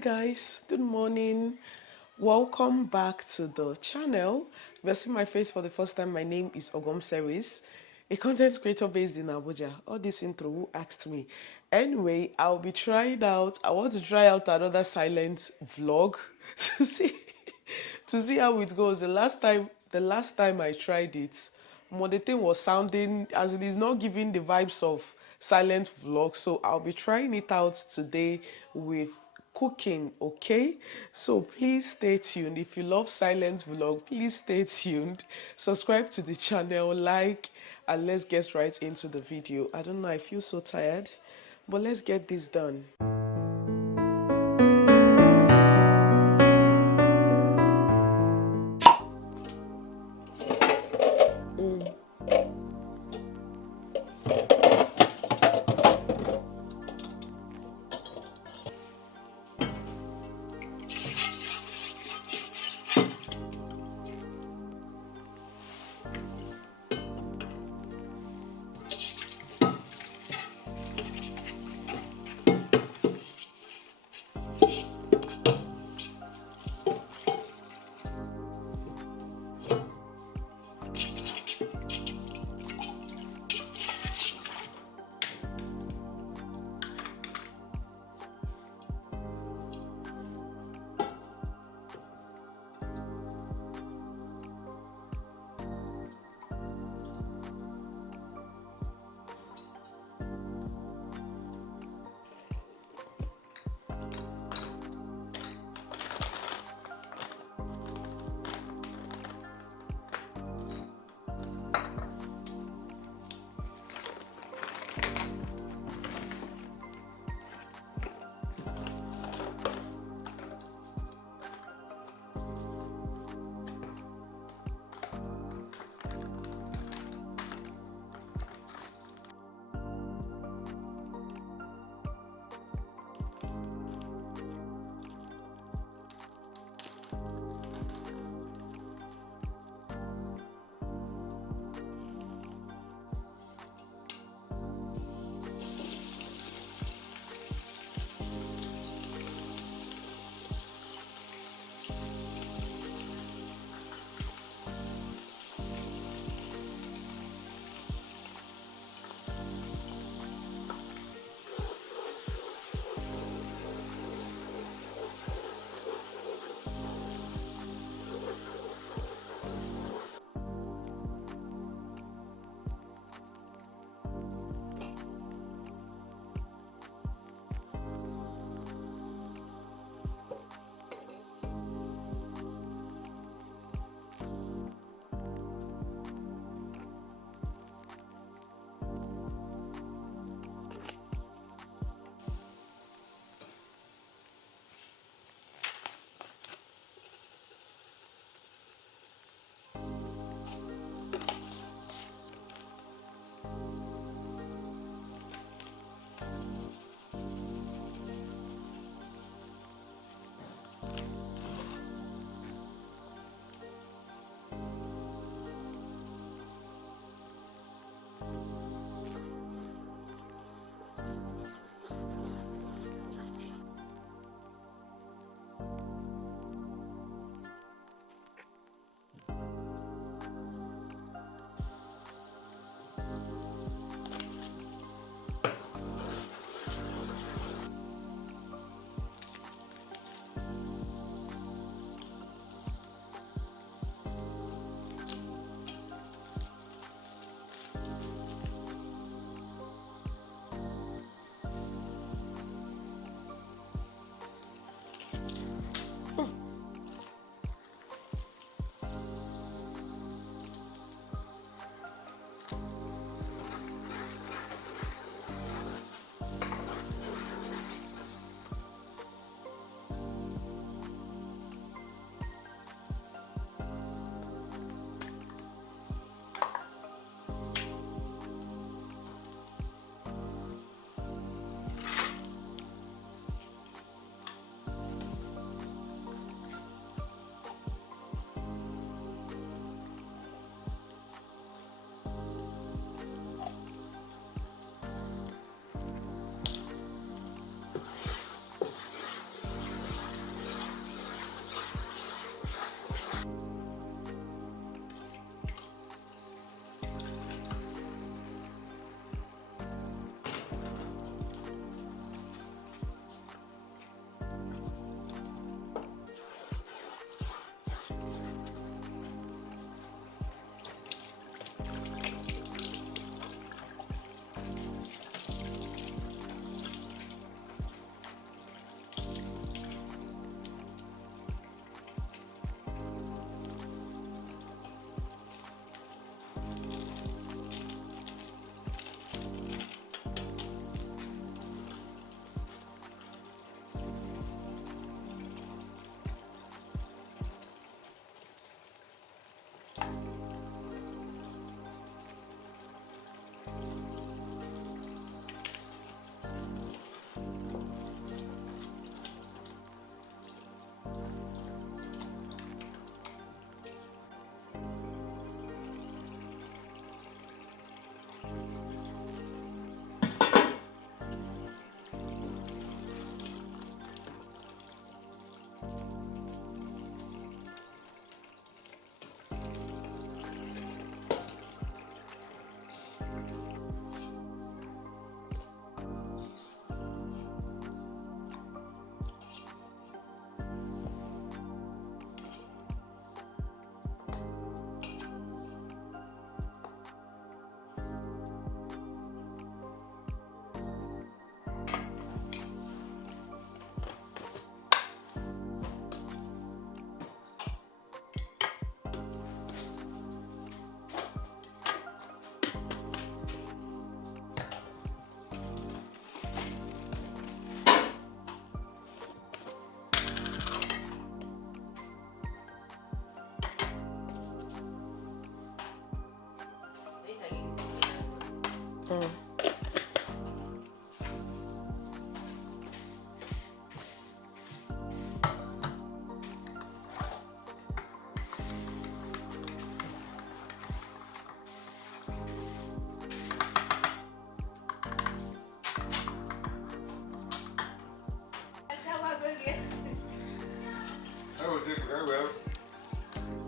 Guys, good morning. Welcome back to the channel. If you're seeing my face for the first time, my name is OGOM'S, a content creator based in Abuja. All this intro, who asked me? Anyway, I'll be trying out. I want to try out another silent vlog to see how it goes. The last time I tried it, the thing was sounding as it is not giving the vibes of silent vlog. So I'll be trying it out today with cooking. Okay, so please stay tuned. If you love silent vlog, please stay tuned, subscribe to the channel, like, and let's get right into the video. I don't know, I feel so tired, but let's get this done.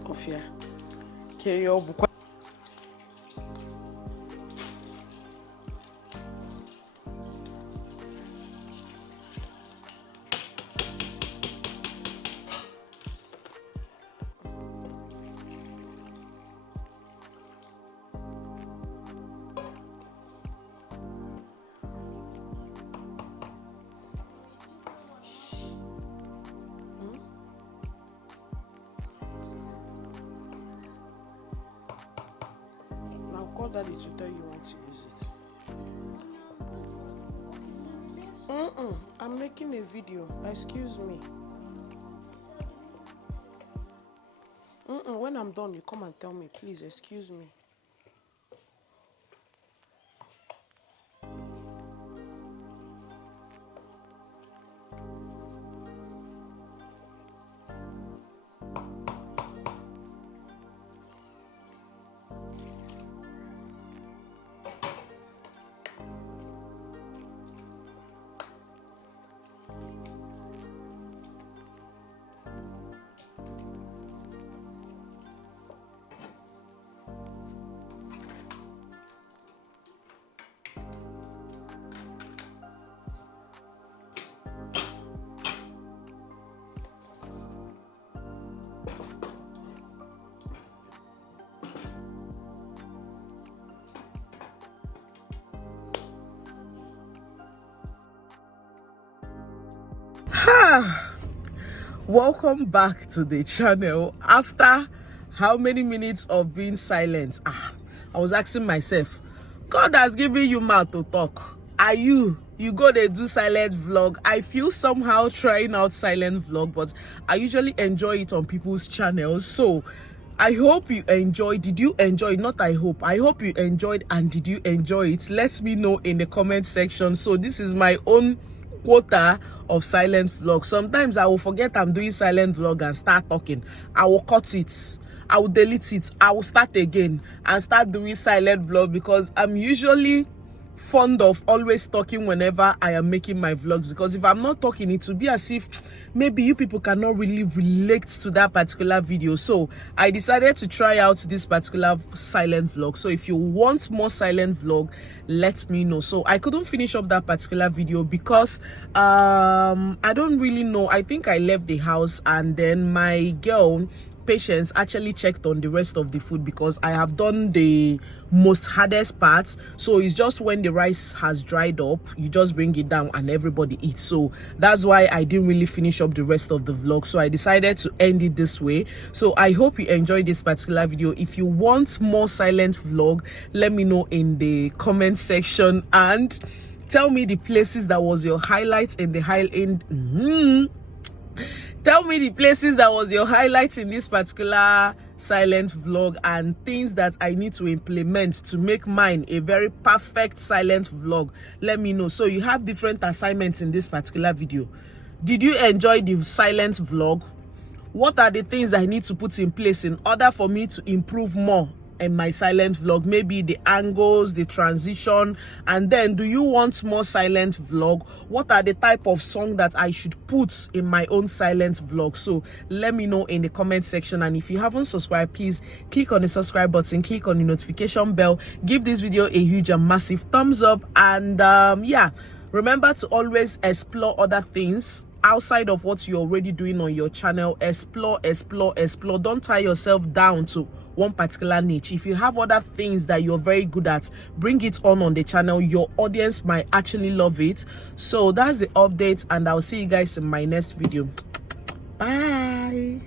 Ofia. Okay, your book. Call daddy to tell you want to use it. I'm making a video. Excuse me. When I'm done, you come and tell me, please. Excuse me. Welcome back to the channel. After how many minutes of being silent, I was asking myself, God has given you mouth to talk. Are you go to do silent vlog? I feel somehow trying out silent vlog, but I usually enjoy it on people's channels. So I hope you enjoyed. Did you enjoy? Not I hope you enjoyed. And did you enjoy it? Let me know in the comment section. So this is my own quota of silent vlog. Sometimes I will forget I'm doing silent vlog and start talking. I will cut it, I will delete it, I will start again and start doing silent vlog, because I'm usually fond of always talking whenever I am making my vlogs, because if I'm not talking, it will be as if maybe you people cannot really relate to that particular video. So I decided to try out this particular silent vlog. So if you want more silent vlog, let me know. So I couldn't finish up that particular video because I don't really know. I think I left the house and then my girl Patience actually checked on the rest of the food, because I have done the most hardest parts. So it's just when the rice has dried up, you just bring it down and everybody eats. So that's why I didn't really finish up the rest of the vlog. So I decided to end it this way. So I hope you enjoyed this particular video. If you want more silent vlog, let me know in the comment section and tell me the places that was your highlights in the Tell me the places that was your highlights in this particular silent vlog and things that I need to implement to make mine a very perfect silent vlog. Let me know. So you have different assignments in this particular video. Did you enjoy the silent vlog? What are the things I need to put in place in order for me to improve more in my silent vlog? Maybe the angles, the transition. And then, do you want more silent vlog? What are the type of song that I should put in my own silent vlog? So let me know in the comment section. And if you haven't subscribed, please click on the subscribe button, click on the notification bell, give this video a huge and massive thumbs up, and yeah, remember to always explore other things outside of what you're already doing on your channel. Explore. Don't tie yourself down to one particular niche. If you have other things that you're very good at, bring it on the channel. Your audience might actually love it. So that's the update, and I'll see you guys in my next video. Bye.